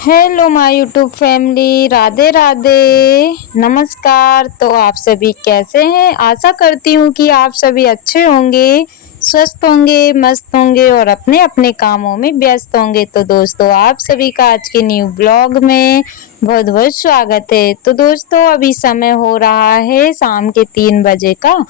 Hello my YouTube family, Radhe Radhe, नमस्कार। तो आप सभी कैसे हैं? आशा करती हूँ कि आप सभी अच्छे होंगे, स्वस्थ होंगे, मस्त होंगे और अपने अपने कामों में व्यस्त होंगे। तो दोस्तों, आप सभी का आज के न्यू ब्लॉग में बहुत बहुत स्वागत है। तो दोस्तों, अभी समय हो रहा है शाम के 3 बजे का।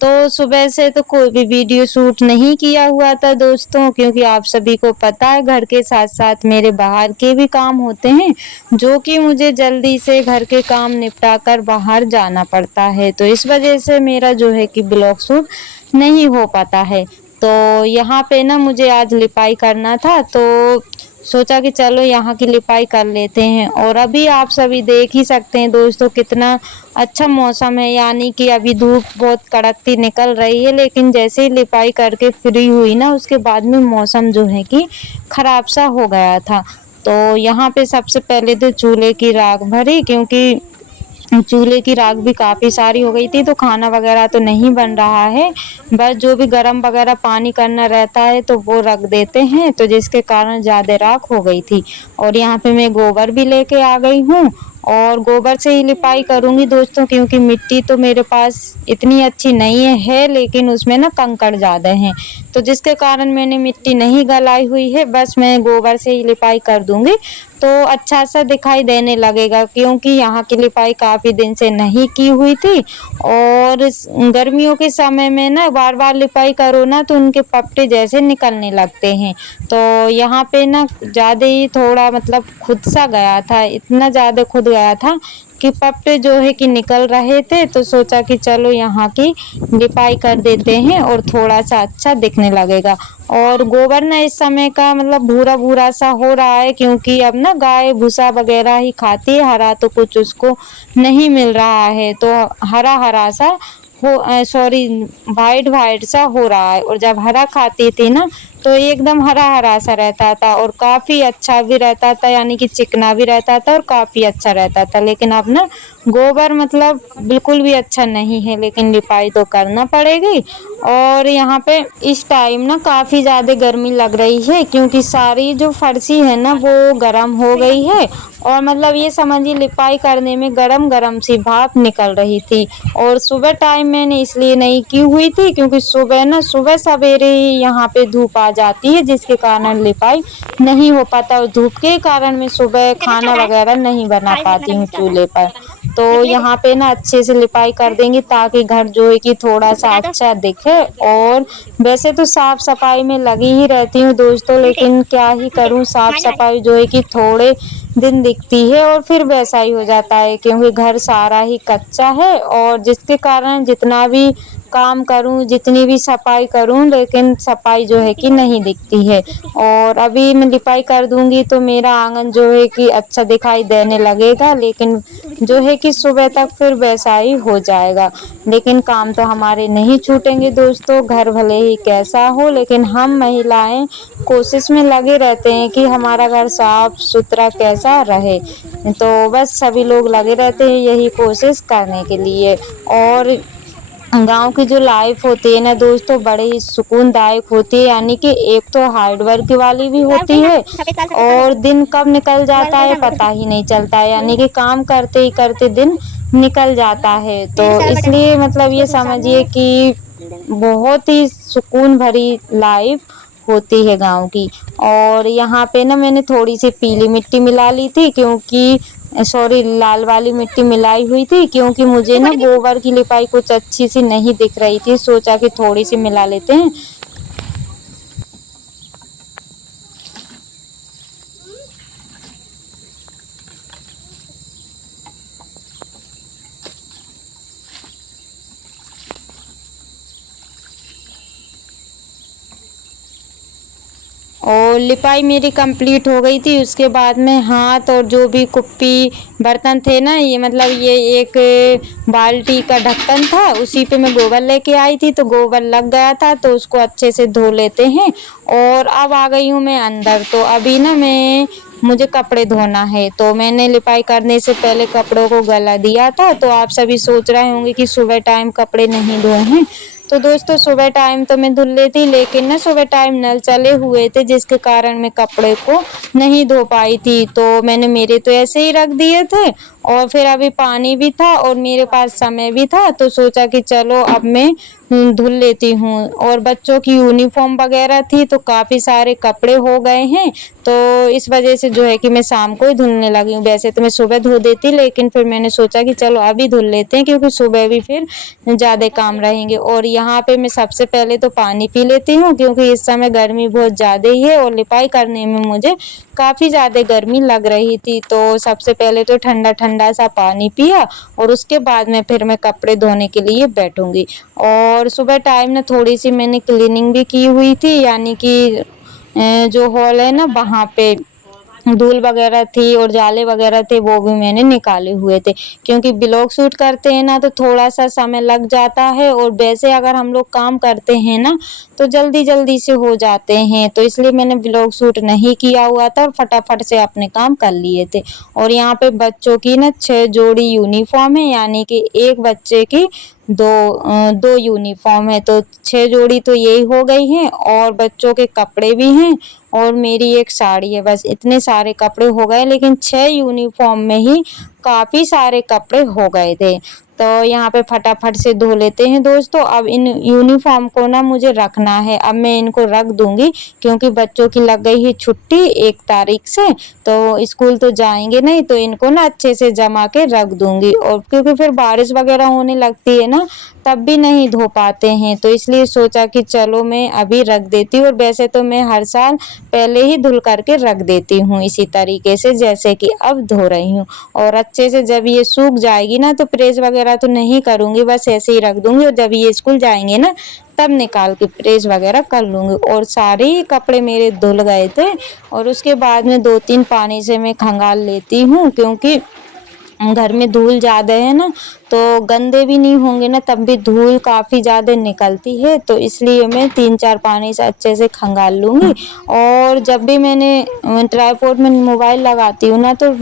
तो सुबह से तो कोई भी वीडियो शूट नहीं किया हुआ था दोस्तों, क्योंकि आप सभी को पता है घर के साथ साथ मेरे बाहर के भी काम होते हैं, जो कि मुझे जल्दी से घर के काम निपटा कर बाहर जाना पड़ता है। तो इस वजह से मेरा जो है कि ब्लॉग शूट नहीं हो पाता है। तो यहाँ पे ना मुझे आज लिपाई करना था, तो सोचा कि चलो यहाँ की लिपाई कर लेते हैं। और अभी आप सभी देख ही सकते हैं दोस्तों, कितना अच्छा मौसम है, यानी कि अभी धूप बहुत कड़कती निकल रही है, लेकिन जैसे ही लिपाई करके फ्री हुई ना, उसके बाद में मौसम जो है कि खराब सा हो गया था। तो यहाँ पे सबसे पहले तो चूल्हे की राख भरी, क्योंकि चूल्हे की राख भी काफ़ी सारी हो गई थी, तो खाना वगैरह तो नहीं बन रहा है। बस जो भी गरम वगैरह पानी करना रहता है तो वो रख देते हैं, तो जिसके कारण ज़्यादा राख हो गई थी। और यहाँ पे मैं गोबर भी लेके आ गई हूँ, और गोबर से ही लिपाई करूँगी दोस्तों, क्योंकि मिट्टी तो मेरे पास इतनी अच्छी नहीं है, लेकिन उसमें ना कंकड़ ज़्यादा हैं, तो जिसके कारण मैंने मिट्टी नहीं गलाई हुई है। बस मैं गोबर से ही लिपाई कर दूँगी, तो अच्छा सा दिखाई देने लगेगा, क्योंकि यहाँ की लिपाई काफ़ी दिन से नहीं की हुई थी। और गर्मियों के समय में ना बार बार लिपाई करो ना, तो उनके पपटे जैसे निकलने लगते हैं। तो यहाँ पे ना ज़्यादा ही थोड़ा मतलब खुद सा गया था, इतना ज़्यादा खुद गया था कि पपटे जो है कि निकल रहे थे। तो सोचा कि चलो यहाँ की लिपाई कर देते हैं और थोड़ा सा अच्छा दिखने लगेगा। और गोबर ना इस समय का मतलब भूरा भूरा सा हो रहा है, क्योंकि अब ना गाय भूसा वगैरह ही खाती है, हरा तो कुछ उसको नहीं मिल रहा है। तो हरा हरा सा हो सॉरी वाइट वाइट सा हो रहा है। और जब हरा खाती थी ना, तो एकदम हरा हरा सा रहता था और काफ़ी अच्छा भी रहता था, यानी कि चिकना भी रहता था और काफ़ी अच्छा रहता था। लेकिन अब ना गोबर मतलब बिल्कुल भी अच्छा नहीं है, लेकिन लिपाई तो करना पड़ेगी। और यहाँ पे इस टाइम ना काफ़ी ज़्यादा गर्मी लग रही है, क्योंकि सारी जो फर्शी है ना वो गर्म हो गई है, और मतलब ये समझिए लिपाई करने में गरम गरम सी भाप निकल रही थी। और सुबह टाइम मैंने इसलिए नहीं की हुई थी, क्योंकि सुबह सवेरे ही यहाँ पे धूप आ जाती है, जिसके कारण लिपाई नहीं हो पाता, और धूप के कारण मैं सुबह खाना वगैरह नहीं बना पाती हूँ चूल्हे पर। तो यहाँ पे ना अच्छे से लिपाई कर देंगे, ताकि घर जो है कि थोड़ा सा अच्छा दिखे। और वैसे तो साफ सफाई में लगी ही रहती हूँ दोस्तों, लेकिन क्या ही करूँ, साफ सफाई जो है कि थोड़े दिन दिखती है और फिर वैसा ही हो जाता है, क्योंकि घर सारा ही कच्चा है, और जिसके कारण जितना भी काम करूं, जितनी भी सफाई करूं, लेकिन सफाई जो है कि नहीं दिखती है। और अभी मैं लिपाई कर दूंगी तो मेरा आंगन जो है कि अच्छा दिखाई देने लगेगा, लेकिन जो है कि सुबह तक फिर वैसा ही हो जाएगा। लेकिन काम तो हमारे नहीं छूटेंगे दोस्तों, घर भले ही कैसा हो, लेकिन हम महिलाएं कोशिश में लगे रहते हैं कि हमारा घर साफ सुथरा कैसा रहे। तो बस सभी लोग लगे रहते हैं यही कोशिश करने के लिए। और गांव की जो लाइफ होती है ना दोस्तों, बड़े ही सुकूनदायक होती है, यानी कि एक तो हार्ड वर्क वाली भी होती है, और दिन कब निकल जाता है पता ही नहीं चलता है, यानी कि काम करते ही करते दिन निकल जाता है। तो इसलिए मतलब ये समझिए कि बहुत ही सुकून भरी लाइफ होती है गांव की। और यहाँ पे ना मैंने थोड़ी सी पीली मिट्टी मिला ली थी, क्योंकि सॉरी लाल वाली मिट्टी मिलाई हुई थी, क्योंकि मुझे ना गोबर की लिपाई कुछ अच्छी सी नहीं दिख रही थी, सोचा कि थोड़ी सी मिला लेते हैं। और लिपाई मेरी कंप्लीट हो गई थी। उसके बाद में हाथ और जो भी कुप्पी बर्तन थे ना, ये मतलब ये एक बाल्टी का ढक्कन था, उसी पे मैं गोबर लेके आई थी, तो गोबर लग गया था, तो उसको अच्छे से धो लेते हैं। और अब आ गई हूँ मैं अंदर। तो अभी ना मुझे कपड़े धोना है, तो मैंने लिपाई करने से पहले कपड़ों को गला दिया था। तो आप सभी सोच रहे होंगे कि सुबह टाइम कपड़े नहीं धोए हैं, तो दोस्तों सुबह टाइम तो मैं धुल लेती, लेकिन ना सुबह टाइम नल चले हुए थे जिसके कारण मैं कपड़े को नहीं धो पाई थी। तो मैंने मेरे तो ऐसे ही रख दिए थे और फिर अभी पानी भी था और मेरे पास समय भी था, तो सोचा कि चलो अब मैं धुल लेती हूँ। और बच्चों की यूनिफॉर्म वगैरह थी तो काफ़ी सारे कपड़े हो गए हैं, तो इस वजह से जो है कि मैं शाम को ही धुलने लगी हूँ। वैसे तो मैं सुबह धो देती, लेकिन फिर मैंने सोचा कि चलो अभी धुल लेते हैं क्योंकि सुबह भी फिर ज़्यादा काम रहेंगे। और यहाँ पे मैं सबसे पहले तो पानी पी लेती हूँ क्योंकि इस समय गर्मी बहुत ज़्यादा ही है और लिपाई करने में मुझे काफ़ी ज़्यादा गर्मी लग रही थी। तो सबसे पहले तो ठंडा ठंडा सा पानी पिया और उसके बाद में फिर मैं कपड़े धोने के लिए बैठूंगी। और सुबह टाइम ना थोड़ी सी मैंने क्लीनिंग भी की हुई थी, यानी कि जो हॉल है ना वहाँ पे धूल वगैरह थी और जाले वगैरह थे, वो भी मैंने निकाले हुए थे क्योंकि ब्लाउज शूट करते हैं ना तो थोड़ा सा समय लग जाता है और वैसे अगर हम लोग काम करते हैं ना तो जल्दी जल्दी से हो जाते हैं, तो इसलिए मैंने ब्लाउज शूट नहीं किया हुआ था और फटाफट से अपने काम कर लिए थे। और यहाँ पे बच्चों की ना 6 जोड़ी यूनिफॉर्म है, यानी कि एक बच्चे की दो यूनिफॉर्म है, तो 6 जोड़ी तो यही हो गई हैं और बच्चों के कपड़े भी हैं और मेरी एक साड़ी है। बस इतने सारे कपड़े हो गए, लेकिन 6 यूनिफॉर्म में ही काफ़ी सारे कपड़े हो गए थे। तो यहाँ पे फटाफट से धो लेते हैं दोस्तों। अब इन यूनिफॉर्म को ना मुझे रखना है, अब मैं इनको रख दूंगी क्योंकि बच्चों की लग गई है छुट्टी 1 तारीख से, तो स्कूल तो जाएंगे नहीं, तो इनको ना अच्छे से जमा के रख दूंगी। और क्योंकि फिर बारिश वगैरह होने लगती है ना तब भी नहीं धो पाते हैं, तो इसलिए सोचा कि चलो मैं अभी रख देती हूँ। और वैसे तो मैं हर साल पहले ही धुल करके रख देती हूँ इसी तरीके से जैसे कि अब धो रही हूँ। और अच्छे से जब ये सूख जाएगी ना तो प्रेस वगैरह तो नहीं करूँगी, बस ऐसे ही रख दूँगी और जब ये स्कूल जाएंगे ना तब निकाल के प्रेस वगैरह कर लूँगी। और सारे ही कपड़े मेरे धुल गए थे और उसके बाद में 2-3 पानी से मैं खंगाल लेती हूँ क्योंकि घर में धूल ज़्यादा है ना, तो गंदे भी नहीं होंगे ना तब भी धूल काफ़ी ज़्यादा निकलती है, तो इसलिए मैं 3-4 पानी से अच्छे से खंगाल लूँगी। और जब भी मैंने ट्राईपॉड में मोबाइल लगाती हूँ ना तो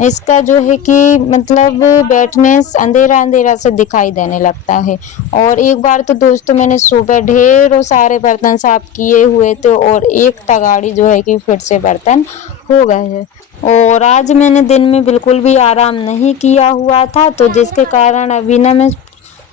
इसका जो है कि मतलब ब्राइटनेस अंधेरा अंधेरा से दिखाई देने लगता है। और एक बार तो दोस्तों मैंने सुबह ढेरों सारे बर्तन साफ किए हुए थे और एक तगाड़ी जो है कि फिर से बर्तन हो गए हैं। और आज मैंने दिन में बिल्कुल भी आराम नहीं किया हुआ था, तो जिसके कारण अभी ना मैं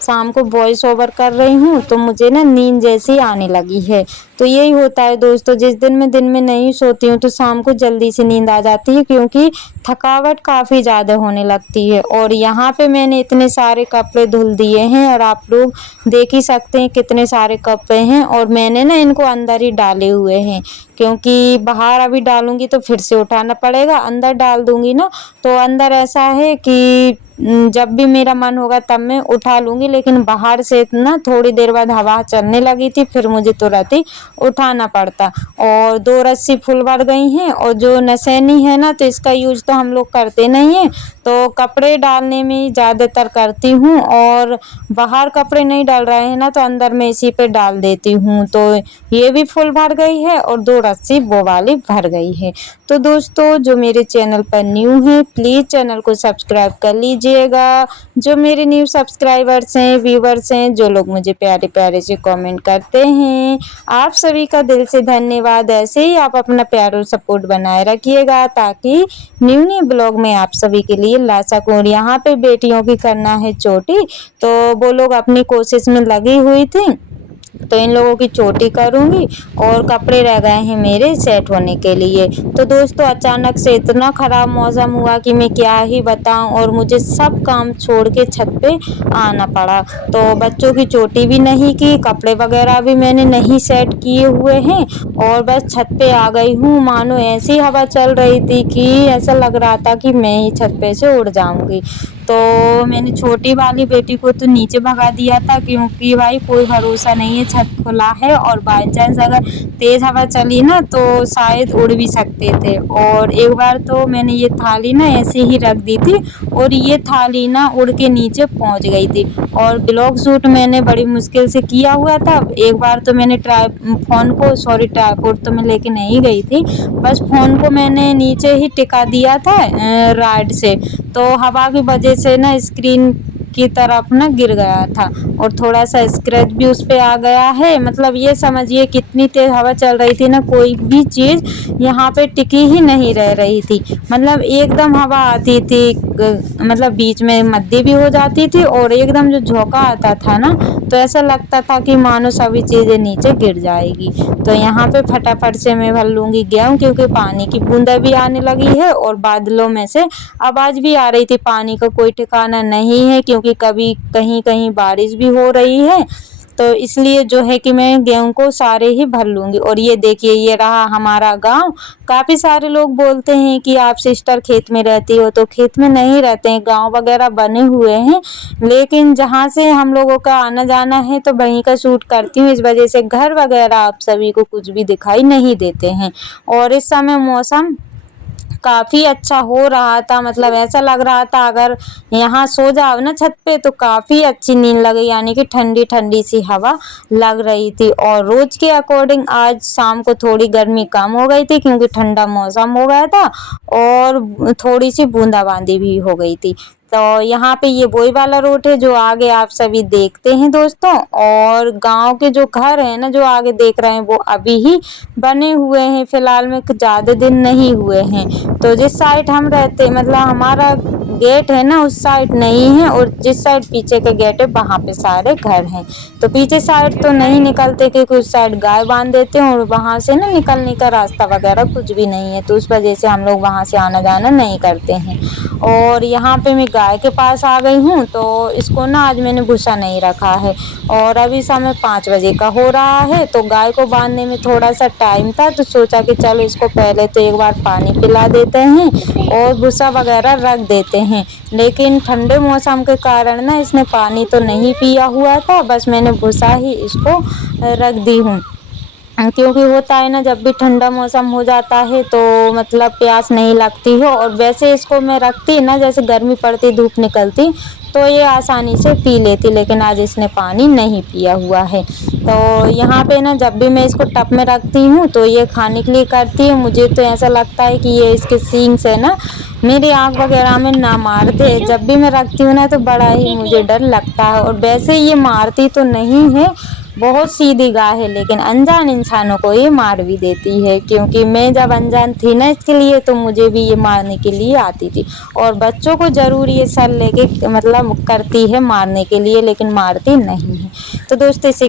शाम को वॉइस ओवर कर रही हूँ तो मुझे ना नींद जैसी आने लगी है। तो यही होता है दोस्तों, जिस दिन मैं दिन में नहीं सोती हूँ तो शाम को जल्दी से नींद आ जाती है क्योंकि थकावट काफ़ी ज़्यादा होने लगती है। और यहाँ पे मैंने इतने सारे कपड़े धुल दिए हैं और आप लोग देख ही सकते हैं कितने सारे कपड़े हैं। और मैंने ना इनको अंदर ही डाले हुए हैं क्योंकि बाहर अभी डालूंगी तो फिर से उठाना पड़ेगा, अंदर डाल दूंगी ना तो अंदर ऐसा है कि जब भी मेरा मन होगा तब मैं उठा लूँगी, लेकिन बाहर से ना थोड़ी देर बाद हवा चलने लगी थी फिर मुझे तुरंत ही उठाना पड़ता। और 2 रस्सी फुल भर गई हैं और जो नसैनी है ना तो इसका यूज तो हम लोग करते नहीं हैं, तो कपड़े डालने में ज़्यादातर करती हूँ। और बाहर कपड़े नहीं डाल रहे हैं ना तो अंदर में इसी पे डाल देती हूँ, तो ये भी फुल भर गई है और 2 रस्सी वो वाली भर गई है। तो दोस्तों जो मेरे चैनल पर न्यू है प्लीज़ चैनल को सब्सक्राइब कर लीजिएगा। जो मेरे न्यू सब्सक्राइबर्स हैं, व्यूवर्स हैं, जो लोग मुझे प्यारे प्यारे से कमेंट करते हैं, आप सभी का दिल से धन्यवाद। ऐसे ही आप अपना प्यार और सपोर्ट बनाए रखिएगा ताकि न्यू न्यू ब्लॉग में आप सभी के लिए ला सकूँ। और यहाँ पे बेटियों की करना है चोटी, तो वो लोग अपनी कोशिश में लगी हुई थी, तो इन लोगों की चोटी करूँगी और कपड़े रह गए हैं मेरे सेट होने के लिए। तो दोस्तों अचानक से इतना ख़राब मौसम हुआ कि मैं क्या ही बताऊं और मुझे सब काम छोड़ के छत पे आना पड़ा। तो बच्चों की चोटी भी नहीं की, कपड़े वगैरह भी मैंने नहीं सेट किए हुए हैं और बस छत पे आ गई हूँ। मानो ऐसी हवा चल रही थी कि ऐसा लग रहा था कि मैं ही छत पे से उड़ जाऊँगी। तो मैंने छोटी वाली बेटी को तो नीचे भगा दिया था क्योंकि भाई कोई भरोसा नहीं है, छत खुला है और बाय चांस अगर तेज़ हवा चली ना तो शायद उड़ भी सकते थे। और एक बार तो मैंने ये थाली ना ऐसे ही रख दी थी और ये थाली ना उड़ के नीचे पहुंच गई थी। और ब्लॉग शूट मैंने बड़ी मुश्किल से किया हुआ था। एक बार तो मैंने ट्राईपॉड तो मैं लेके नहीं गई थी, बस फ़ोन को मैंने नीचे ही टिका दिया था राइड से, तो हवा की वजह से ना स्क्रीन की तरफ ना गिर गया था और थोड़ा सा स्क्रैच भी उस पे आ गया है। मतलब ये समझिए कितनी तेज हवा चल रही थी ना, कोई भी चीज़ यहाँ पे टिकी ही नहीं रह रही थी। मतलब एकदम हवा आती थी, मतलब बीच में मद्दी भी हो जाती थी और एकदम जो झोंका आता था ना, तो ऐसा लगता था कि मानो सभी चीज़ें नीचे गिर जाएगी। तो यहाँ पे फटाफट से मैं भर लूँगी गेहूँ, क्योंकि पानी की बूंदें भी आने लगी है और बादलों में से आवाज़ भी आ रही थी। पानी का कोई ठिकाना नहीं है, क्योंकि कभी कहीं कहीं बारिश भी हो रही है। तो इसलिए जो है कि मैं गेहूँ को सारे ही भर लूँगी। और ये देखिए, ये रहा हमारा गाँव। काफ़ी सारे लोग बोलते हैं कि आप सिस्टर खेत में रहती हो, तो खेत में नहीं रहते हैं, गाँव वगैरह बने हुए हैं, लेकिन जहाँ से हम लोगों का आना जाना है तो वहीं का शूट करती हूँ। इस वजह से घर वगैरह आप सभी को कुछ भी दिखाई नहीं देते हैं। और इस समय मौसम काफ़ी अच्छा हो रहा था, मतलब ऐसा लग रहा था अगर यहाँ सो जाओ ना छत पे तो काफ़ी अच्छी नींद लगे, यानी कि ठंडी ठंडी सी हवा लग रही थी। और रोज़ के अकॉर्डिंग आज शाम को थोड़ी गर्मी कम हो गई थी, क्योंकि ठंडा मौसम हो गया था और थोड़ी सी बूंदाबांदी भी हो गई थी। तो यहाँ पे ये वही वाला रोड है जो आगे आप सभी देखते हैं दोस्तों। और गांव के जो घर हैं ना, जो आगे देख रहे हैं, वो अभी ही बने हुए हैं, फिलहाल में ज़्यादा दिन नहीं हुए हैं। तो जिस साइड हम रहते, मतलब हमारा गेट है ना, उस साइड नहीं है, और जिस साइड पीछे का गेट है वहाँ पे सारे घर हैं। तो पीछे साइड तो नहीं निकलते, क्योंकि उस साइड गाय बांध देते हैं और वहाँ से ना निकलने का रास्ता वगैरह कुछ भी नहीं है, तो उस वजह से हम लोग वहाँ से आना जाना नहीं करते हैं। और यहाँ पे मैं गाय के पास आ गई हूँ, तो इसको ना आज मैंने भूसा नहीं रखा है और अभी समय 5 बजे का हो रहा है। तो गाय को बांधने में थोड़ा सा टाइम था, तो सोचा कि चलो इसको पहले तो एक बार पानी पिला देते हैं और भूसा वगैरह रख देते हैं। लेकिन ठंडे मौसम के कारण ना इसने पानी तो नहीं पिया हुआ था, बस मैंने भूसा ही इसको रख दी हूँ। क्योंकि होता है ना, जब भी ठंडा मौसम हो जाता है तो मतलब प्यास नहीं लगती हो, और वैसे इसको मैं रखती ना, जैसे गर्मी पड़ती धूप निकलती तो ये आसानी से पी लेती, लेकिन आज इसने पानी नहीं पिया हुआ है। तो यहाँ पे ना जब भी मैं इसको टब में रखती हूँ तो ये खाने के लिए करती है। मुझे तो ऐसा लगता है कि ये इसके सींग से ना मेरी आँख वगैरह में ना मार दे। जब भी मैं रखती हूँ ना तो बड़ा ही मुझे डर लगता है। और वैसे ये मारती तो नहीं है, बहुत सीधी गाय है, लेकिन अनजान इंसानों को ये मार भी देती है, क्योंकि मैं जब अनजान थी ना इसके लिए, तो मुझे भी ये मारने के लिए आती थी। और बच्चों को ज़रूर ये सर लेके मतलब करती है मारने के लिए, लेकिन मारती नहीं है। तो दोस्तों इसे